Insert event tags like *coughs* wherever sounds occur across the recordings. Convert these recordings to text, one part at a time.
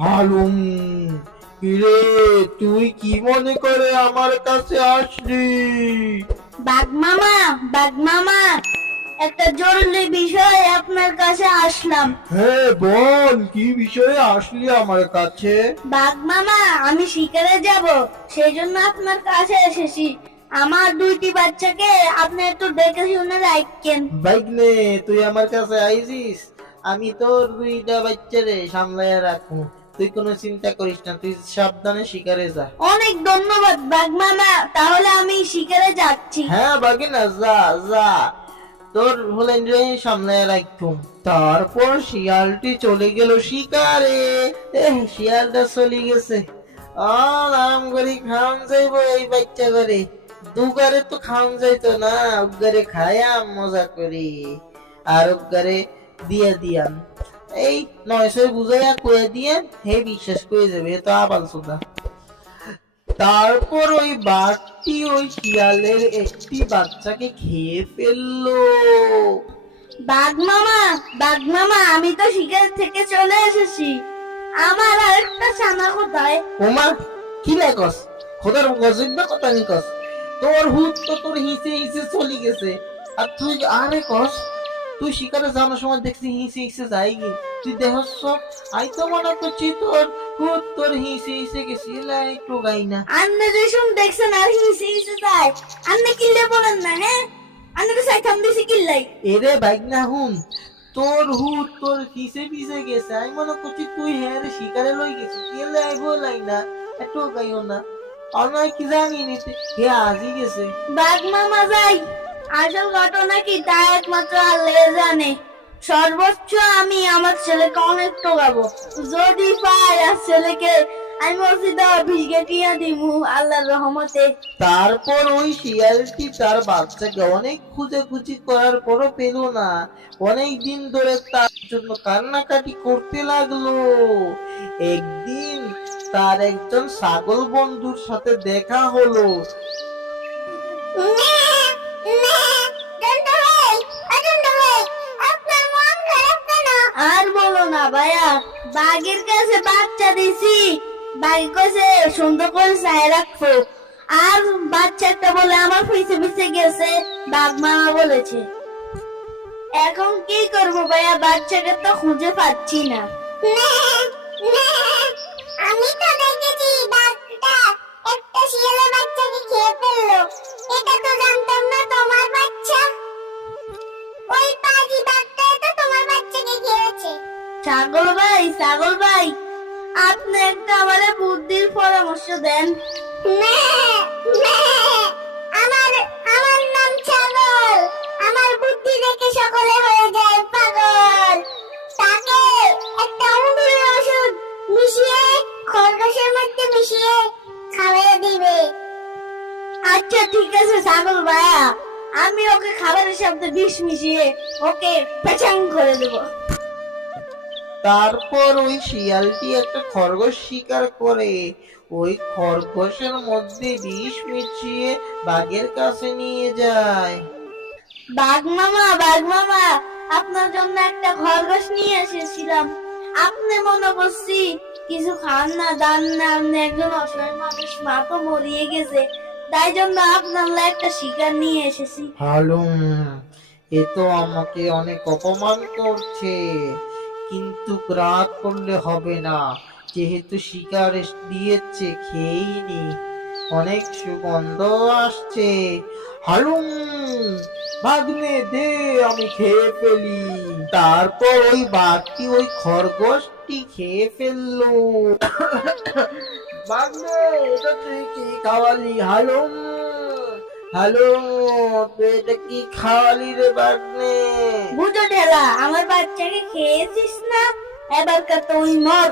হালুম কিরে তুই কি মনে করে আমার কাছে আসলি? বাঘ মামা বাঘ মামা একটা জরুরি বিষয় আপনার কাছে আসলাম। হ্যাঁ বল কি বিষয়ে আসলি আমার কাছে? বাঘ মামা আমি শিকারে যাব সেই জন্য আপনার কাছে এসেছি। আমার দুইটি বাচ্চাকে আপনি একটু দেখে শুনে রাখেন। বাইকনে তুই আমার কাছে আইছিস আমি তোর দুইটা বাচ্চারে সামলাইয়া রাখব। তুই কোনো চিন্তা করিস না তুই সাবধানে শিকারে যা। অনেক ধন্যবাদ বাঘ মামা। তাহলে আমি শিকারে যাচ্ছি। হ্যাঁ যা যা। তোর হলেন রে সামলাইয়া রাখুম তারপর শিয়ালটি চলে গেল শিকারে। শিয়ালটা চলে গেছে। আর আরাম করে খাওয়ান যাইব এই বাচ্চা করে দুগারে তো খাওয়ান যাইতো না উগারে খায়াম মজা করি। আর উগারে দিয়া দিয়াম। এই নয়শো বুঝাইয়া কয়ে দিয়ে হে বিশ্বাস করে যাবে তো আবাল সুদা। তারপর ওই বাঘটি ওই শিয়ালের একটি বাচ্চাকে খেয়ে ফেলল। বাঘ মামা বাঘ মামা আমি তো শিকার থেকে চলে এসেছি। আমার আরেকটা ছানা কোথায়? ওমা কি লাগস খোদার গজব না কথা নি কস? তোর হুত তো তোর হিসে হিসে চলে গেছে। আর তুই আরে কস তুই শিকারে যাওয়ার সময় দেখছি হিসে হিসে যাই গি তুই দেখছ আই তো মনে করছি তোর তোর হিসে হিসে গেছি একটু গাই না। আন্নে যেসব দেখছেন আর হিসে হিসে আন্নে কিল্লে বলেন না হ্যাঁ আন্নে তো সাইথাম দিছি কিল্লাই। এরে বাইক না হুন তোর হুত তোর হিসে পিছে গেছে। আমি মনে করছি তুই হ্যাঁ শিকারে লই গেছিস এলে আইব লাই না একটু গাইও না। কি জানি নিতে হে আজই গেছে। বাঘ মামা যাই। আসল ঘটনা কি তা একমাত্র আল্লাহ জানে। সর্বোচ্চ আমি আমার ছেলেকে অনেক টোকাবো যদি পাই আর ছেলেকে আমি ভিজকে দিমু আল্লাহর রহমতে। তারপর ওই শিয়ালটি তার বাচ্চাকে অনেক খুঁজে করার পরও পেল না। অনেক দিন ধরে তার জন্য কান্নাকাটি করতে লাগল। একদিন তার একজন ছাগল বন্ধুর সাথে দেখা হলো। ভাইয়া, বাঘের কাছে বাচ্চা দিছি। বাঘ সুন্দর করে চাই রাখব আর বলে, আমার গেছে। বাঘ মামা বলেছে। এখন কি করব ভাইয়া? বাচ্চাকে তো খুঁজে পাচ্ছি না। আমি তো দেখেছি বাঘটা একটা শিয়ালের বাচ্চাকে খেয়ে ফেলল। এটা তো ছাগল ভাই ছাগল ভাই। আপনি একটা আমার বুদ্ধির পরামর্শ দেন। আমার আমার নাম ছাগল। আমার বুদ্ধি দেখে সকলে হয়ে যায় পাগল। তাকে একটা অঙ্গুরের ওষুধ মিশিয়ে খরগোশের মধ্যে মিশিয়ে খাওয়াইয়ে দিবে। আচ্ছা ঠিক আছে ছাগল ভাইয়া। আমি ওকে খাবারের সাথে বিষ মিশিয়ে ওকে পেছাং করে দেবো। তারপর ওই শিয়ালটি একটা খরগোশ শিকার করে। ওই খরগোশের মধ্যে বিষ মিশিয়ে বাঘের কাছে নিয়ে যায়। বাঘ মামা বাঘ মামা আপনার জন্য একটা খরগোশ নিয়ে এসেছিলাম। আপনি মনে করছি কিছু খান না দান না আপনি একজন অসহায় মানুষ মা তো মরিয়ে গেছে। তাই জন্য আপনার একটা শিকার নিয়ে এসেছি। ভালো এ তো আমাকে অনেক অপমান করছে। কিন্তু রাগ করলে হবে না। যেহেতু শিকার দিয়েছে খেয়েই নি অনেক সুগন্ধ আসছে। হালুম! ভাগ্নে দে, আমি খেয়ে ফেলি। তারপর ওই বাঘটি ওই খরগোশটি খেয়ে ফেলল। *coughs* ভাগ্নে এটা তুই কি খাওয়ালি? হালুম! হ্যালো তুই এটা কি খাওয়ালি রে বাটনে বুঝো ঢেলা আমার বাচ্চাকে খেয়েছিস না? এবার কা তুই মর।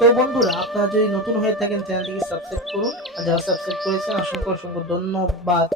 তো বন্ধুরা আপনারা যদি নতুন হয়ে থাকেন চ্যানেলটিকে সাবস্ক্রাইব করুন। আর যারা সাবস্ক্রাইব করেছেন অসংখ্য অসংখ্য ধন্যবাদ।